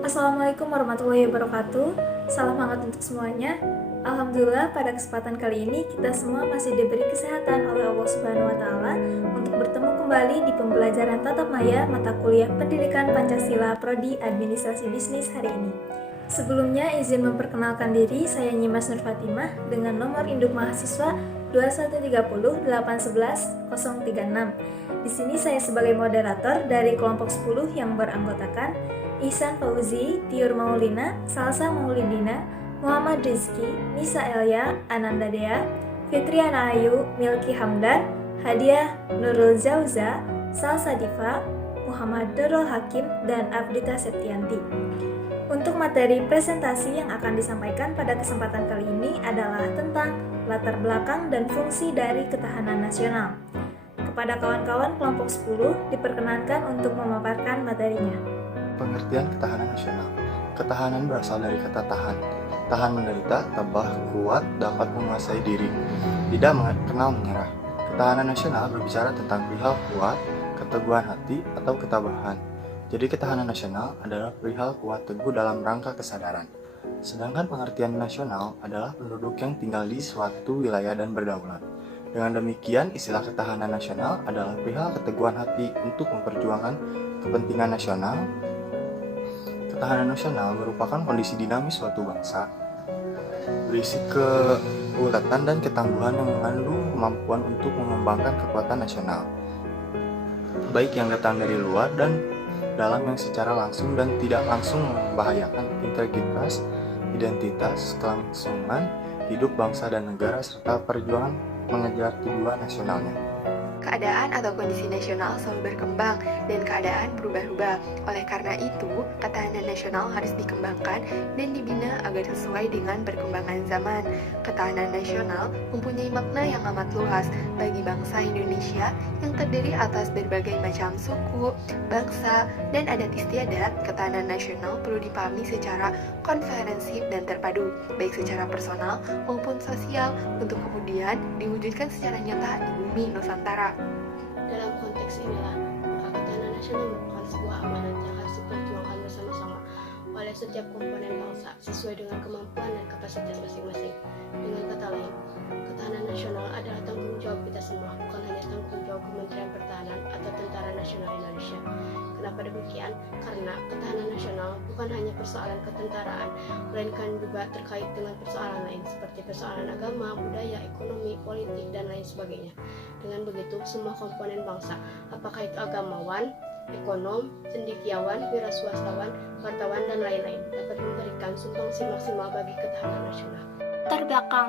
Assalamualaikum warahmatullahi wabarakatuh. Salam hangat untuk semuanya. Alhamdulillah pada kesempatan kali ini kita semua masih diberi kesehatan oleh Allah Subhanahu wa taala untuk bertemu kembali di pembelajaran tatap maya mata kuliah Pendidikan Pancasila Prodi Administrasi Bisnis hari ini. Sebelumnya izin memperkenalkan diri, saya Nyimas Nur Fatimah dengan nomor induk mahasiswa 2130 811 036. Di sini saya sebagai moderator dari kelompok 10 yang beranggotakan Ihsan Fauzi, Tiur Maulina, Salsa Maulidina, Muhammad Rizki, Nisa Elia, Ananda Dea, Fitriana Ayu, Milki Hamdan, Hadiah Nurul Zauza, Salsa Diva, Muhammad Dorol Hakim, dan Abdita Septianti. Untuk materi presentasi yang akan disampaikan pada kesempatan kali ini adalah tentang latar belakang dan fungsi dari ketahanan nasional. Kepada kawan-kawan kelompok 10 diperkenankan untuk memaparkan materinya. Pengertian ketahanan nasional. Ketahanan berasal dari kata tahan. Tahan menderita, tabah, kuat, dapat menguasai diri, tidak kenal menyerah. Ketahanan nasional berbicara tentang perihal kuat, keteguhan hati, atau ketabahan. Jadi ketahanan nasional adalah perihal kuat teguh dalam rangka kesadaran. Sedangkan pengertian nasional adalah penduduk yang tinggal di suatu wilayah dan berdaulat. Dengan demikian, istilah ketahanan nasional adalah perihal keteguhan hati untuk memperjuangkan kepentingan nasional. Ketahanan nasional merupakan kondisi dinamis suatu bangsa, berisi keulatan dan ketangguhan yang mengandung kemampuan untuk mengembangkan kekuatan nasional, baik yang datang dari luar dan dalam yang secara langsung dan tidak langsung membahayakan integritas, identitas, kelangsungan hidup bangsa dan negara serta perjuangan mengejar tujuan nasionalnya. Keadaan atau kondisi nasional selalu berkembang dan keadaan berubah-ubah. Oleh karena itu, ketahanan nasional harus dikembangkan dan dibina agar sesuai dengan perkembangan zaman. Ketahanan nasional mempunyai makna yang amat luas bagi bangsa Indonesia yang terdiri atas berbagai macam suku, bangsa, dan adat istiadat. Ketahanan nasional perlu dipahami secara komprehensif dan terpadu, baik secara personal maupun sosial, untuk kemudian diwujudkan secara nyata di bumi Nusantara. Dalam konteks inilah, maka ketahanan nasional merupakan sebuah amanat yang harus diperjuangkan bersama-sama oleh setiap komponen bangsa sesuai dengan kemampuan dan kapasitas masing-masing. Dengan kata lain, ketahanan nasional adalah tanggung jawab kita semua, bukan hanya tanggung jawab Kementerian Pertahanan atau Tentara Nasional Indonesia. Kenapa demikian? Karena ketahanan nasional bukan hanya persoalan ketentaraan, melainkan juga terkait dengan persoalan lain seperti persoalan agama, budaya, ekonomi, politik, dan lain sebagainya. Dengan begitu, semua komponen bangsa, apakah itu agamawan, ekonom, cendekiawan, wira swastawan, wartawan, dan lain-lain, dapat memberikan sumbangsi maksimal bagi ketahanan nasional. Latar belakang.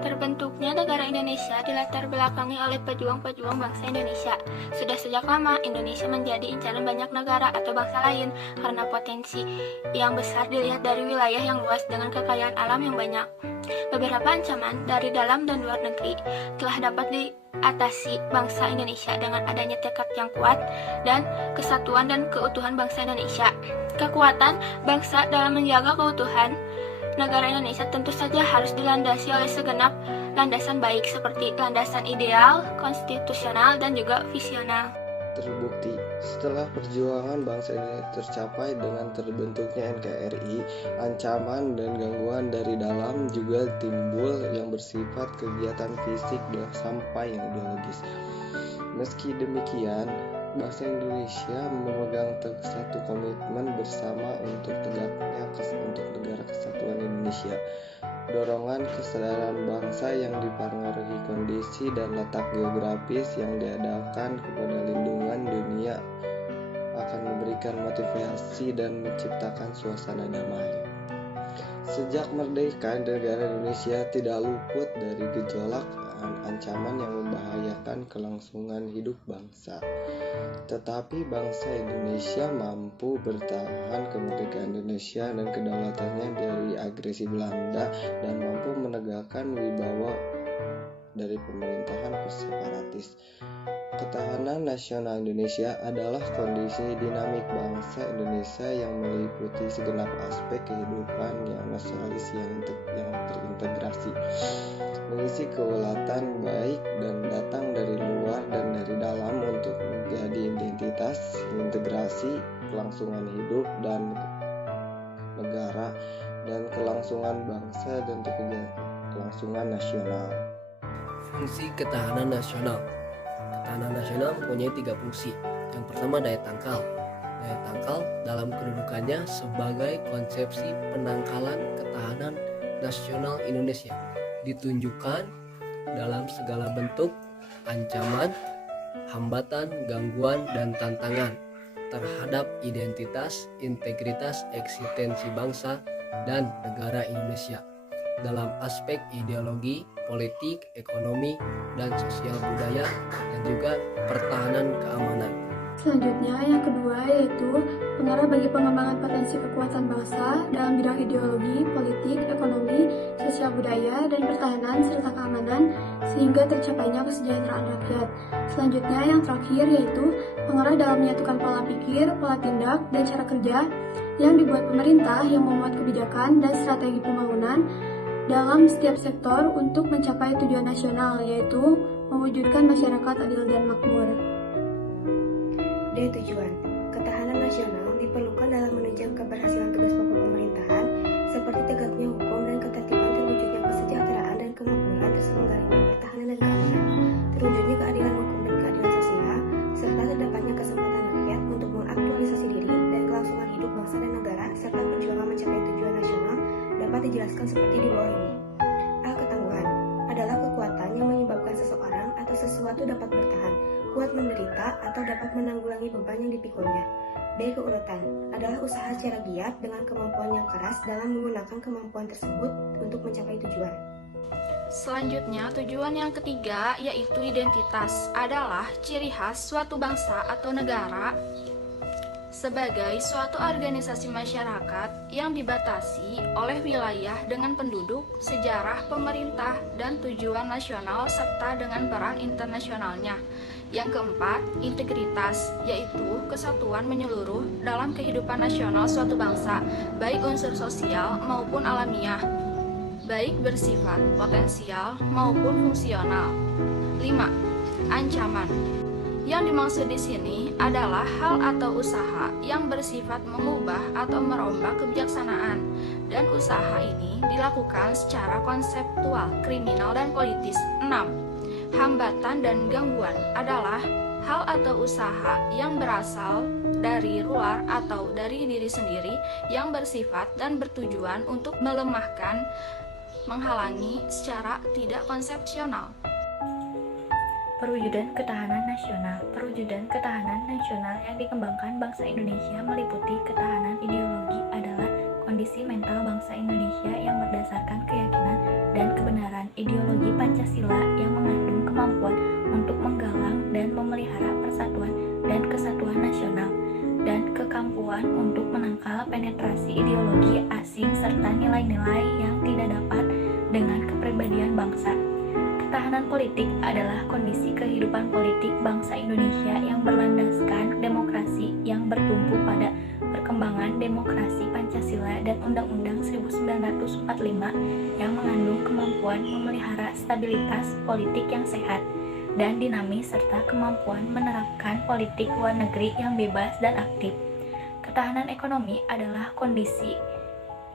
Terbentuknya negara Indonesia dilatar belakangi oleh pejuang-pejuang bangsa Indonesia. Sudah sejak lama Indonesia menjadi incaran banyak negara atau bangsa lain karena potensi yang besar dilihat dari wilayah yang luas dengan kekayaan alam yang banyak. Beberapa ancaman dari dalam dan luar negeri telah dapat diatasi bangsa Indonesia dengan adanya tekad yang kuat dan kesatuan dan keutuhan bangsa Indonesia. Kekuatan bangsa dalam menjaga keutuhan negara Indonesia tentu saja harus dilandasi oleh segenap landasan baik seperti landasan ideal, konstitusional, dan juga visional. Terbukti, setelah perjuangan bangsa ini tercapai dengan terbentuknya NKRI, ancaman dan gangguan dari dalam juga timbul yang bersifat kegiatan fisik dan sampai yang ideologis. Meski demikian, bangsa Indonesia memegang satu komitmen bersama untuk tegaknya untuk negara kesatuan Indonesia. Dorongan kesadaran bangsa yang dipengaruhi kondisi dan letak geografis yang diadakan kepada lindungan dunia akan memberikan motivasi dan menciptakan suasana damai. Sejak merdeka, negara Indonesia tidak luput dari gejolak ancaman yang membahayakan kelangsungan hidup bangsa. Tetapi bangsa Indonesia mampu bertahan kemerdekaan Indonesia dan kedaulatannya dari agresi Belanda dan mampu menegakkan wibawa dari pemerintahan separatis. Ketahanan nasional Indonesia adalah kondisi dinamik bangsa Indonesia yang meliputi segenap aspek kehidupan yang nasionalis yang terintegrasi, mengisi keulatan baik dan datang dari luar dan dari dalam untuk menjadi identitas, integrasi, kelangsungan hidup, dan negara dan kelangsungan bangsa dan kelangsungan nasional. Fungsi ketahanan nasional. Ketahanan nasional mempunyai 3 fungsi. Yang pertama, daya tangkal. Daya tangkal dalam kedudukannya sebagai konsepsi penangkalan ketahanan nasional Indonesia ditunjukkan dalam segala bentuk ancaman, hambatan, gangguan, dan tantangan terhadap identitas, integritas, eksistensi bangsa dan negara Indonesia dalam aspek ideologi, politik, ekonomi, dan sosial budaya, dan juga pertahanan keamanan. Selanjutnya, yang kedua yaitu pengaruh bagi pengembangan potensi kekuatan bangsa dalam bidang ideologi, politik, ekonomi, sosial budaya, dan pertahanan serta keamanan sehingga tercapainya kesejahteraan rakyat. Selanjutnya, yang terakhir yaitu pengaruh dalam menyatukan pola pikir, pola tindak, dan cara kerja yang dibuat pemerintah yang memuat kebijakan dan strategi pembangunan dalam setiap sektor untuk mencapai tujuan nasional, yaitu mewujudkan masyarakat adil dan makmur. Tujuan ketahanan nasional diperlukan dalam menunjang keberhasilan tugas pokok pemerintahan seperti tegaknya hukum dan ketertiban, terwujudnya kesejahteraan dan kemakmuran, terselenggaranya pertahanan dan keamanan, terwujudnya keadilan hukum dan keadilan sosial, serta terdapatnya kesempatan rakyat untuk mengaktualisasi diri dan kelangsungan hidup bangsa dan negara, serta perjuangan mencapai tujuan nasional dapat dijelaskan seperti di bawah ini. A. Ketangguhan adalah kekuatan yang menyebabkan seseorang atau sesuatu dapat bertahan, kuat menderita, atau dapat menanggulangi beban yang dipikulnya. B. Keuletan adalah usaha secara giat dengan kemampuan yang keras dalam menggunakan kemampuan tersebut untuk mencapai tujuan. Selanjutnya, tujuan yang ketiga yaitu identitas adalah ciri khas suatu bangsa atau negara sebagai suatu organisasi masyarakat yang dibatasi oleh wilayah dengan penduduk, sejarah, pemerintah, dan tujuan nasional serta dengan peran internasionalnya. Yang keempat, integritas, yaitu kesatuan menyeluruh dalam kehidupan nasional suatu bangsa, baik unsur sosial maupun alamiah, baik bersifat potensial maupun fungsional. 5. Ancaman. Yang dimaksud di sini adalah hal atau usaha yang bersifat mengubah atau merombak kebijaksanaan, dan usaha ini dilakukan secara konseptual, kriminal, dan politis. 6. Hambatan dan gangguan adalah hal atau usaha yang berasal dari luar atau dari diri sendiri yang bersifat dan bertujuan untuk melemahkan, menghalangi secara tidak konsepsional. Perwujudan ketahanan nasional. Perwujudan ketahanan nasional yang dikembangkan bangsa Indonesia meliputi ketahanan ideologi adalah kondisi mental bangsa Indonesia yang berdasarkan keyakinan dan kebenaran ideologi Pancasila yang mengandung kemampuan untuk menggalang dan memelihara persatuan dan kesatuan nasional, dan kemampuan untuk menangkal penetrasi ideologi asing serta nilai-nilai yang tidak dapat dengan kepribadian bangsa. Ketahanan politik adalah kondisi kehidupan politik bangsa Indonesia yang berlandaskan demokrasi yang bertumpu pada perkembangan demokrasi Pancasila dan Undang-Undang 1945 yang mengandung kemampuan memelihara stabilitas politik yang sehat dan dinamis serta kemampuan menerapkan politik luar negeri yang bebas dan aktif. Ketahanan ekonomi adalah kondisi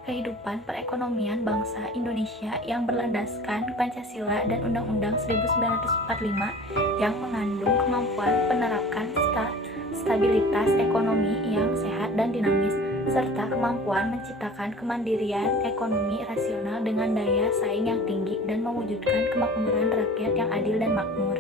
kehidupan perekonomian bangsa Indonesia yang berlandaskan Pancasila dan Undang-Undang 1945 yang mengandung kemampuan menerapkan stabilitas ekonomi yang sehat dan dinamis, serta kemampuan menciptakan kemandirian ekonomi rasional dengan daya saing yang tinggi dan mewujudkan kemakmuran rakyat yang adil dan makmur.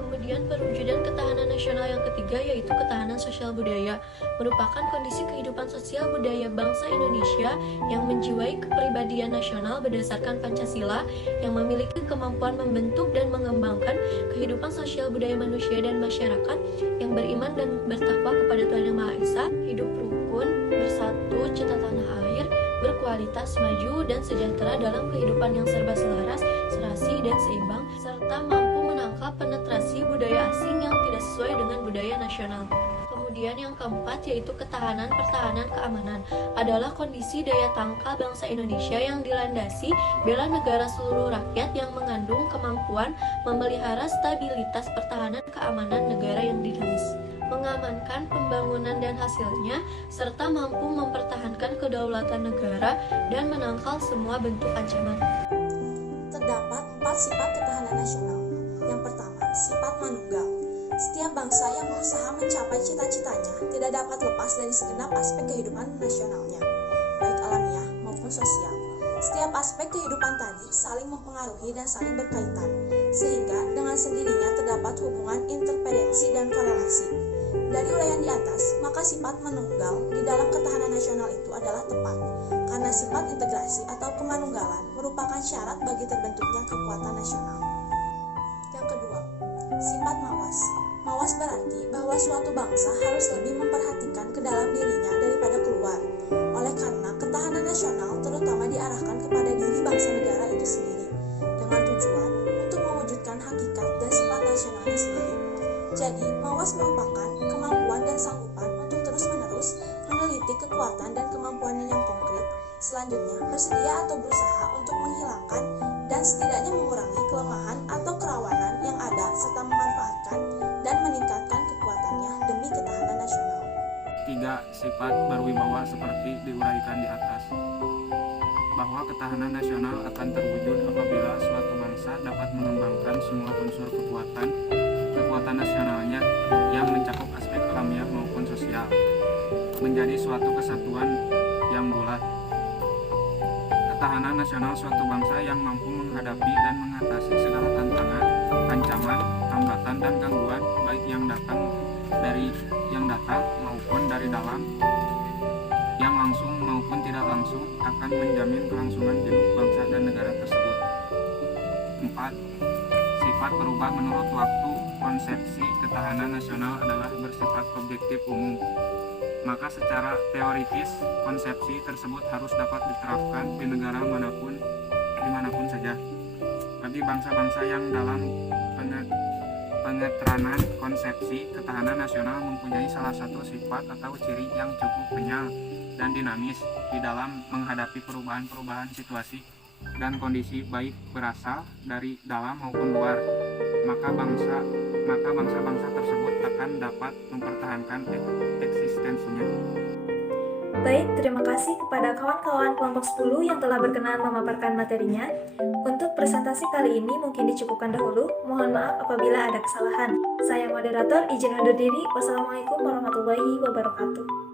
Kemudian perwujudan ketahanan nasional yang ketiga yaitu ketahanan sosial budaya, merupakan kondisi kehidupan sosial budaya bangsa Indonesia yang menjiwai kepribadian nasional berdasarkan Pancasila, yang memiliki kemampuan membentuk dan mengembangkan kehidupan sosial budaya manusia dan masyarakat yang beriman dan bertakwa kepada Tuhan Yang Maha Esa, hidup rukun, bersatu, cinta tanah air, berkualitas, maju, dan sejahtera dalam kehidupan yang serba selaras, serasi, dan seimbang, serta mampu menangkal penetrasi budaya asing yang tidak sesuai dengan budaya nasional. Kemudian yang keempat yaitu ketahanan, pertahanan, keamanan adalah kondisi daya tangkal bangsa Indonesia yang dilandasi bela negara seluruh rakyat yang mengandung kemampuan memelihara stabilitas pertahanan keamanan negara yang dinamis. mengamankan pembangunan dan hasilnya, serta mampu mempertahankan kedaulatan negara dan menangkal semua bentuk ancaman. Terdapat 4 sifat ketahanan nasional. Yang pertama, sifat manunggal. Setiap bangsa yang berusaha mencapai cita-citanya tidak dapat lepas dari segenap aspek kehidupan nasionalnya, baik alamiah maupun sosial. Setiap aspek kehidupan tadi saling mempengaruhi dan saling berkaitan, sehingga dengan sendirinya terdapat hubungan interdependensi dan korelasi. Dari uraian di atas, maka sifat manunggal di dalam ketahanan nasional itu adalah tepat, karena sifat integrasi atau kemanunggalan merupakan syarat bagi terbentuknya kekuatan nasional. Yang kedua, sifat mawas. Mawas berarti bahwa suatu bangsa harus lebih memperhatikan ke dalam dirinya daripada keluar. Oleh karena ketahanan nasional terutama diarahkan kepada diri bangsa negara itu sendiri, dengan tujuan untuk mewujudkan hakikat dan sifat nasionalnya sendiri. Jadi, mawas merupakan kemampuan dan sanggupan untuk terus-menerus meneliti kekuatan dan kemampuannya yang konkret, selanjutnya bersedia atau berusaha untuk menghilangkan dan setidaknya mengurangi kelemahan atau kerawanan yang ada serta memanfaatkan dan meningkatkan kekuatannya demi ketahanan nasional. 3. Sifat berwibawa seperti diuraikan di atas, bahwa ketahanan nasional akan terwujud apabila suatu bangsa dapat mengembangkan semua unsur kekuatan nasionalnya yang mencakup aspek alamiah maupun sosial, menjadi suatu kesatuan yang bulat. Ketahanan nasional suatu bangsa yang mampu menghadapi dan mengatasi segala tantangan, ancaman, hambatan, dan gangguan baik yang datang maupun dari dalam, yang langsung maupun tidak langsung akan menjamin kelangsungan hidup bangsa dan negara tersebut. 4. Sifat berubah menurut waktu. Konsepsi ketahanan nasional adalah bersifat objektif umum, maka secara teoritis konsepsi tersebut harus dapat diterapkan di negara manapun, dimanapun saja. Bagi bangsa-bangsa yang dalam pengeteranan konsepsi ketahanan nasional mempunyai salah satu sifat atau ciri yang cukup kenyal dan dinamis di dalam menghadapi perubahan-perubahan situasi dan kondisi baik berasal dari dalam maupun luar, maka bangsa-bangsa tersebut akan dapat mempertahankan eksistensinya. Baik, terima kasih kepada kawan-kawan kelompok 10 yang telah berkenan memaparkan materinya. Untuk presentasi kali ini mungkin dicukupkan dahulu. Mohon maaf apabila ada kesalahan. Saya moderator izin undur diri. Wassalamualaikum warahmatullahi wabarakatuh.